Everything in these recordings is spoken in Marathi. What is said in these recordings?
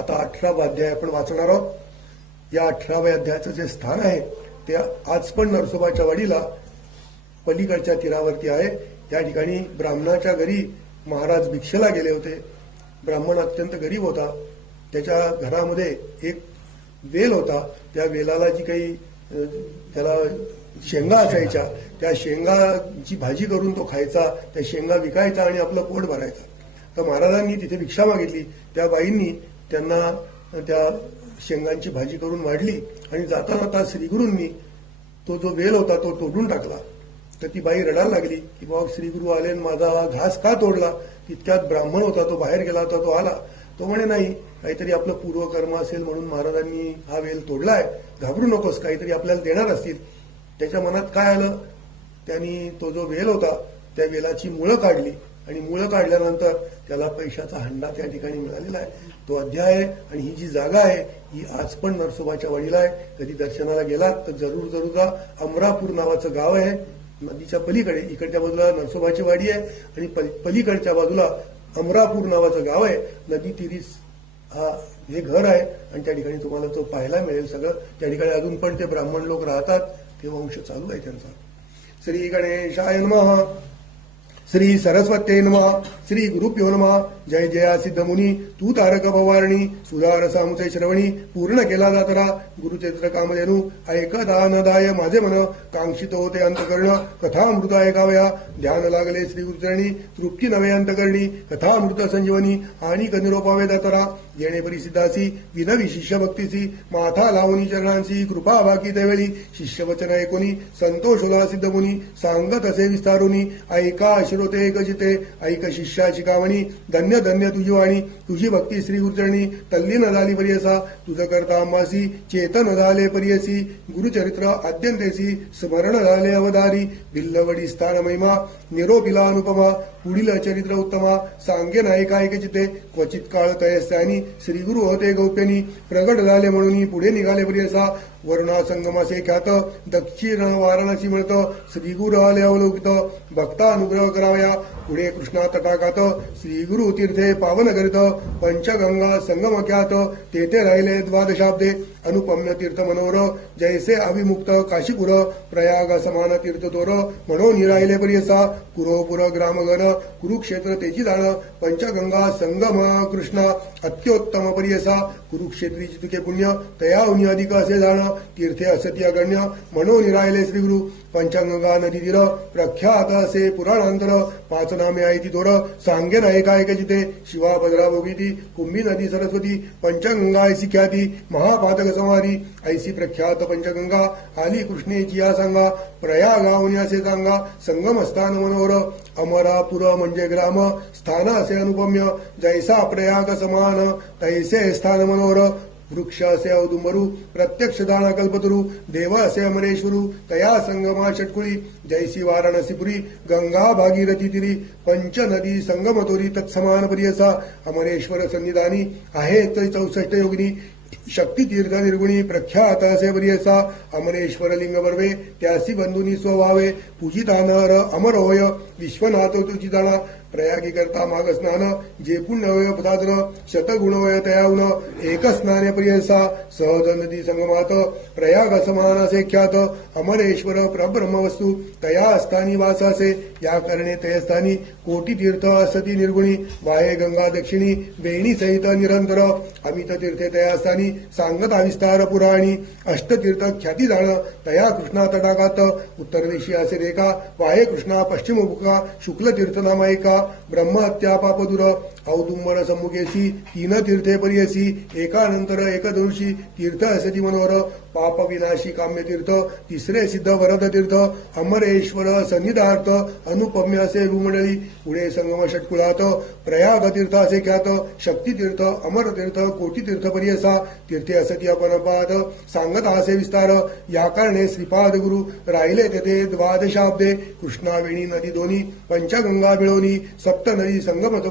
आता अठरावा अध्याय आपण वाचणार आहोत. या अठराव्या अध्यायाचं जे स्थान आहे ते आज पण नरसोबाच्या वाडीला पलीकडच्या तीरावरती आहे. त्या ठिकाणी ब्राह्मणाच्या घरी महाराज भिक्षेला गेले होते. ब्राह्मण अत्यंत गरीब होता. त्याच्या घरामध्ये एक वेल होता. त्या वेलाला जी काही त्याला शेंगा असायच्या त्या शेंगाची भाजी करून तो खायचा त्या शेंगा विकायचा आणि आपलं पोट भरायचा. तर महाराजांनी तिथे भिक्षा मागितली. त्या बाईंनी त्यांना त्या शेंगांची भाजी करून वाढली आणि जाता जाता श्रीगुरूंनी तो जो वेल होता तो तोडून टाकला. तर ती बाई रडायला लागली की बाबा श्रीगुरु आले माझा हा घास का तोडला? तितक्यात ब्राह्मण होता तो बाहेर गेला होता तो आला. तो म्हणे नाही काहीतरी आपलं पूर्वकर्म असेल म्हणून महाराजांनी हा वेल तोडलाय. घाबरू नकोस काहीतरी आपल्याला देणार असतील. त्याच्या मनात काय आलं? त्यांनी तो जो वेल होता त्या वेलाची मुळं काढली. आणि मुळं काढल्यानंतर त्याला पैशाचा हंडा त्या ठिकाणी मिळालेला आहे. तो अध्याय आहे आणि ही जी जागा आहे ही आज पण नरसोबाच्या वाडीला आहे. कधी दर्शनाला गेलात तर जरूर जरूर जा. अमरापूर नावाचं गाव आहे नदीच्या पलीकडे. इकडच्या बाजूला नरसोबाची वाडी आहे आणि पलीकडच्या बाजूला अमरापूर नावाचं गाव आहे. नदी तिरीस हा हे घर आहे आणि त्या ठिकाणी तुम्हाला तो पाहायला मिळेल सगळं. त्या ठिकाणी अजून पण ते ब्राह्मण लोक राहतात. ते वंश चालू आहे त्यांचा. श्री गणेशाय नमः. श्री सरस्वती नमः श्री गुरुप्यो नमः जय जया सिद्ध मुनी तू तारक भवारणी सुधार सामुचे श्रवणी पूर्ण केला जातरा गुरुचरित्र कामधेनू ऐक दानदाय माझे मन कांक्षित होते अंतकर्ण कथामृत ऐकावया ध्यान लागले श्री गुरुचरणी तृप्ती नवे अंतकरणी कथामृत संजीवनी आणि कनिरोपावे दातरा येणे परिसिद्धासी विनवी शिष्य भक्तीसी माथा लावणी चरणांसी कृपा बाकी त्यावेळी शिष्यवचन ऐकोनी संतोष होला सिद्ध मुनी सांगत असे विस्तारुनी ऐका श्रोते एकजिते ऐक शिष्या शिकावणी धन्य धन्य तुझी वाणी. तुझी भक्ती श्री गुरुचरणी. तल्लीन झाली परियसा. तुझ करता आम्हासी चेतन झाले परियसी. गुरुचरित्र आद्यंतेसी स्मरण झाले अवधारी. भिल्लवडी स्थान महिमा निरोपिला अनुपमा. पुढील चरित्र उत्तमा सांगे नायका जिथे क्वचित काळ तयस्यानी श्रीगुरु होते गौप्यनी प्रगट झाले म्हणून पुढे निघाले परियसा वरुणा संगमासे ख्यात. दक्षिण वाराणसी मिळत श्रीगुरु आले अवलोकित भक्ता अनुग्रह करावया. पुढे कृष्णा तटाकात श्रीगुरु तीर्थे पावन करीत पंचगंगा संगम ख्यात. तेथे राहिले द्वादशाब्दे अनुपम्य तीर्थ मनोर जैसे अभिमुक्त काशीपुर प्रयाग समान तीर्थ तोर. म्हणून राहिले परियसा कुरोपुर ग्रामगण. कुरुक्षेत्र तेची जाणं पंचगंगा संगम कृष्ण अत्योत्तम परियसा कुरुक्षेत्रीची तुके पुण्य तया उनी अधिक असे जाणं तीर्थे असती अगण्य म्हणून राहिले श्रीगुरु पंचगंगा नदी तीर प्रख्यात असे पुराणांतर पाच नामे आहे ती दोर सांगे नाही काय जिथे शिवा भद्रा भोगीती कुंभी नदी सरस्वती पंचगंगा ऐसी ख्याती महापातक समारी ऐसी प्रख्यात पंचगंगा आली कृष्णेची या सांगा प्रयागावनी असे सांगा संगमस्थान मनोहर अमरापूर म्हणजे ग्राम स्थान असे अनुपम्य जैसा प्रयाग समान तैसे स्थान मनोहर. वृक्ष असे औदुंबरू प्रत्यक्ष दाना कल्पतरू देव असे अमरेश्वरू तया संगमा षटकुळी जैसी वाराणसीपुरी गंगा भागीरथी तिरी पंच नदी संगमतोरी तत्समान परियसा अमरेश्वर सन्निधानी आहे चौसष्ट योगिनी शक्ती तीर्थ निर्गुणी प्रख्यात असे परियसा अमरेश्वर लिंग बर्वे त्यासी बंधुनी स्वभावे. पूजितानर अमर होय विश्वनाथ तुझी जाणा. प्रयागी करता माग स्नान जे पुण्यवय पदाद्र शतगुणवय तयावन एक स्नाने प्रियसा सहज नदी संगमात प्रयाग समान असे ख्यात अमरेश्वर प्रब्रह्म वस्तू तया स्थानी वास असे या करणे तयस्थानी कोटी तीर्थ असती निर्गुणी वाहे गंगा दक्षिणी वेणी सहित निरंतर अमित तीर्थे तया स्थानी सांगता विस्तार पुराणी अष्टतीर्थ ख्याती जाण तया कृष्णा तटाकात उत्तर दिशी असे रेखा वाहे कृष्णा पश्चिममुखा शुक्ल तीर्थ एका ब्रह्महत्या पापदुर औदुंबर सम्मुखेसी तीन तीर्थे परियसी एकानंतर एकदुर्शी तीर्थ असती मनोहर पाप विनाशी काम्य तीर्थ तिसरे सिद्ध वरद तीर्थ अमरेश्वर सन्निधार्थ अनुपम्य असे भूमंडळी पुढे संगम षटकुळात प्रयाग तीर्थ असे ख्यात शक्ती तीर्थ अमर तीर्थ कोटी तीर्थ परियसा तीर्थे असती अपनपाद सांगत असे विस्तार या कारणे श्रीपाद गुरु राहिले तेथे द्वादशाब्दे कृष्णावेणी नदी दोन्ही पंचगंगा मिळवणी सप्त नदी संगमत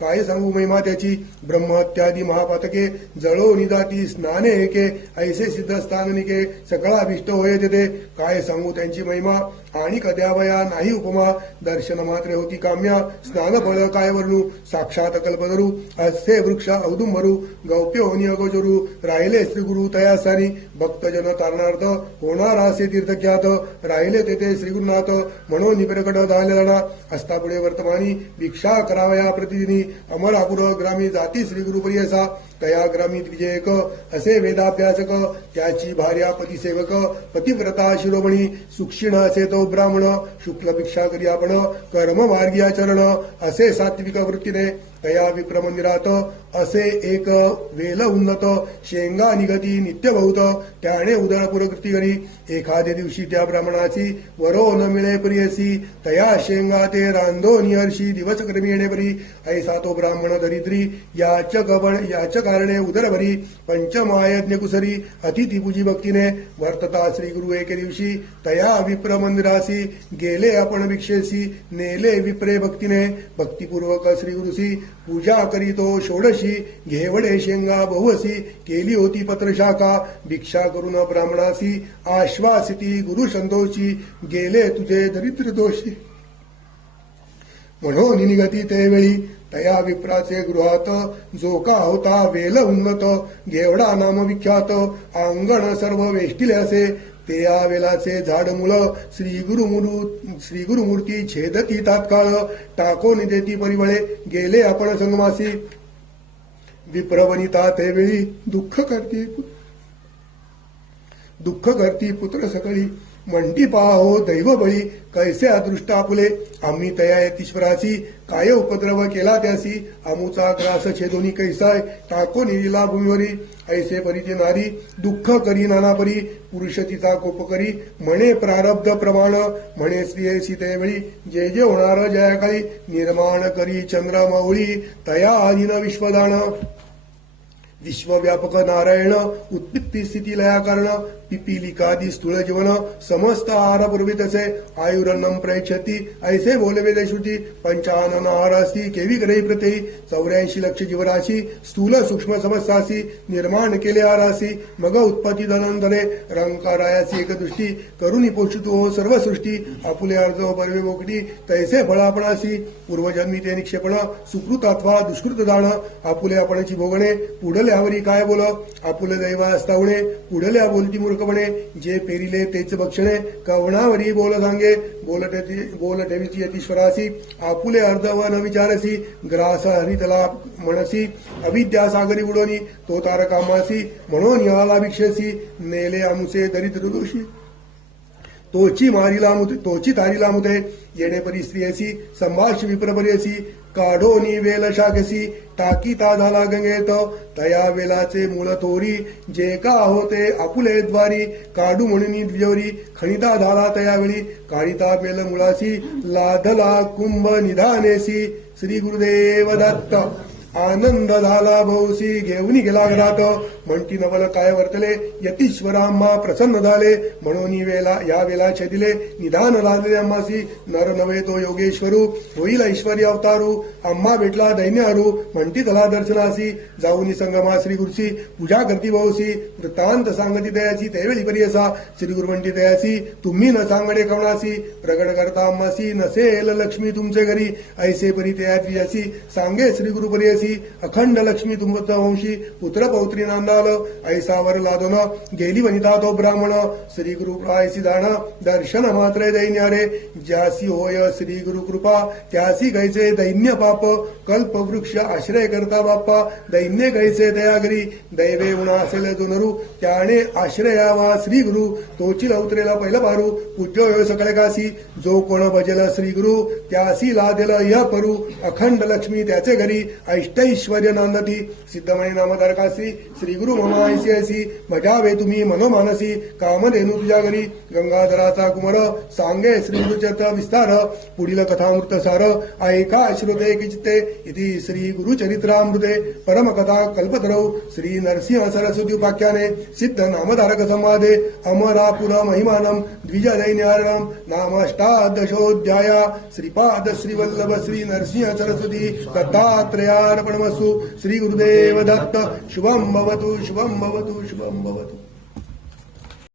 काय काय सांगू महिमा त्याची ब्रह्मत्यादी महापातके जळो निदाती स्नाने एके ऐसे सिद्ध स्थान निके सकळा अभिष्ट होय तेथे. काय सांगू त्यांची महिमा? आणि कद्यावया नाही उपमा. दर्शन मात्रे होती काम्या. स्नान फळ काय वर्णू साक्षात कल्पतरू असे वृक्ष औदुंबरू गौप्य होनी अगोचरू राहिले श्री गुरु तयासानी. भक्तजन तारणार्थ होणार असे तीर्थख्यात. राहिले तेथे श्रीगुरुनाथ म्हणून निप्रकट झालेला असता पुढे वर्तमानी. भिक्षा करावया प्रतिदिनी. अमरापुर ग्रामी जाती श्री असा असा विजयक द्विजयक असे वेदाभ्यासक त्याची भार्या पतिसेवक पतिव्रता शिरोमणी सुक्षिण असे तो ब्राह्मण शुक्ल भिक्षा करी आपण कर्म मार्गी आचरण असे सात्विक वृत्तीने तया विक्रम मंदिरात असे एक वेल उन्नत शेंगा निगती नित्य बहुत त्याने उदळपूर कृती करी एखाद्या दिवशी त्या ब्राह्मणाची वरो न मिळे प्रियसी तया शेंगा ते रांधो निहर्षी दिवस क्रमी येणे परी. ऐसा तो ब्राह्मण दरिद्री याचक बण याच कारणे उदरभरी. पंचमायज्ञ कुसरी अतिथी पूजी भक्तीने. वर्तता श्री गुरु एके दिवशी तया विप्र मंदिरासी गेले आपण भिक्षेसी नेले विप्रे भक्तीने. भक्तिपूर्वक श्री गुरुसी पूजा करीतो षोडशी घेवडे शेंगा बहुसी केली होती पत्रशाखा भिक्षा करून ब्राह्मणासी आश्वासिती गुरु संतोषी गेले तुझे दरिद्र दोषी. म्हणून निगती वेळी तया विप्राचे गृहात जो का होता वेल उन्नत घेवडा नाम विख्यात अंगण सर्व वेष्टिले असे ते या वेलाचे झाड मुळ श्री गुरुमुरु श्री गुरुमूर्ती छेदती तात्काळ टाको देती परिवळे गेले आपण संगमासी. विप्रवनिता त्यावेळी दुःख करती दुःख करती पुत्र सकळी. म्हणती पाहो दैव बळी कैसे अदृष्ट आपुले आम्ही तया यतीश्वराची काय उपद्रव केला त्यासी? आमूचा ग्रास छेदोनी कैसाय टाको निरीला भूमीवरी. ऐसे परीचे नारी दुःख करी नानापरी पुरुष तिचा कोप करी. म्हणे प्रारब्ध प्रमाण म्हणे स्त्रिये सीतेवेळी जे जे होणार जयाकाळी निर्माण करी चंद्र माऊळी तया आधीन विश्वदान. विश्वव्यापक नारायण उत्पत्ती स्थिती लया कारण पिपिलिकादी स्थूळ जीवन समस्त आहार पूर्वितसे आयुरन्नम प्रयच्छती ऐसे बोलवे देशुची पंचानन आहारासी केवी ग्रही प्रते चौऱ्याऐंशी लक्ष जीवराशी स्थूल सूक्ष्म समस्यासी निर्माण केले आहारासी मग उत्पत्ती धनंदरे रंकारायासी एक दृष्टी करुणी पोषितो हो सर्व सृष्टी आपुले अर्ज हो परवे बोकटी तैसे फळापणासी पूर्वजन्मी ते निक्षेपण सुकृत अथवा दुष्कृत जाण आपुले आपणची भोगणे पुढल्यावरी काय बोल? आपुल दैवा असतावणे पुढल्या बोलती मूर्खपणे. जे पेरिले तेच बक्षणे. कवणावरी बोल सांगे? बोल बोल ठेवीची यतीश्वरासी आपुले अर्ध व न विचारसी. ग्रास हरितला म्हणसी. अविद्या सागरी बुडोनी. तो तारकामासी म्हणून याला भिक्षसी. नेले आमुसे दरिद्र दोषी तोची मारिला मुते तोची तारीला मुते. येणे येणेपरी स्त्रियसी. संभाष विप्रपरियसी काढोनी वेल शाकसी टाकी ता झाला गंगेत तया वेलाचे मूळ थोरी जे का होते आपुले द्वारी. काढू म्हणून द्विजवरी खणिता झाला तयावेळी काळिता वेल मुळासी लाधला कुंभ निधानेसी श्री गुरुदेव दत्त. आनंद झाला भौसी घेऊन गेला घरात. म्हणती नवल काय वर्तले? यतीश्वराम्मा प्रसन्न झाले. म्हणून वेला या वेला छेदिले. निधान लागले अम्मासी नर नवे तो योगेश्वरू. होईल ऐश्वरी अवतारू. अम्मा भेटला दैन्य हरू म्हणती तला दर्शनासी. जाऊनी संगमा श्री गुरुची पूजा करती भाऊसी. वृत्तांत सांगती दयाची तेवेली परी असा. श्री गुरु म्हणती दयासी. तुम्ही न सांगडे कवणासी? प्रगट करता अम्मासी नसेल लक्ष्मी तुमचे घरी. ऐसे परी तयाची सांगे श्री गुरु परियसी असी अखंड लक्ष्मी तुमचा वंशी पुत्र पौत्री नांदाल ऐसावर लादन गेली वनिता तो ब्राह्मण. श्री गुरु प्रायसी दान दर्शन मात्र दैन्यारे. ज्यासी होय श्री गुरु कृपा त्यासी गैसे दैन्य पाप. कल्प वृक्ष आश्रय करता बाप्पा दैन्य गैसे दयागरी. दैवे उणा असेल जोनरू त्याने आश्रयावा श्री गुरु तोची लवत्रेला पहिलं पारू पूज्य होय सकळे कासी जो कोण भजल श्री गुरु त्यासी लादेल या परू. अखंड लक्ष्मी त्याचे घरी ऐष्टैश्वर्य नांदती सिद्धमणी नामधारकासी श्री गुरु ममायसी ऐसी भजावे तुम्ही मनोमानसी कामधेनु तुझ्या घरी गंगाधराचा कुमार सांगे श्री गुरुचरित विस्तार पुढील कथामृत सार ऐका श्रोते किचित्ते इति श्री गुरुचरित्रामृते परमकथा कल्पतरौ श्री नरसिंह सरस्वती उपाख्याने सिद्ध नामधारक संवादे अमरापुर महिमानम द्विजदैन्यारणम नामाष्टादशोध्याया श्रीपाद श्रीवल्लभ श्री नरसिंह सरस्वती अर्पणमस्तु श्री गुरुदेव दत्त। शुभम भवतु शुभम भवतु शुभम भवतु।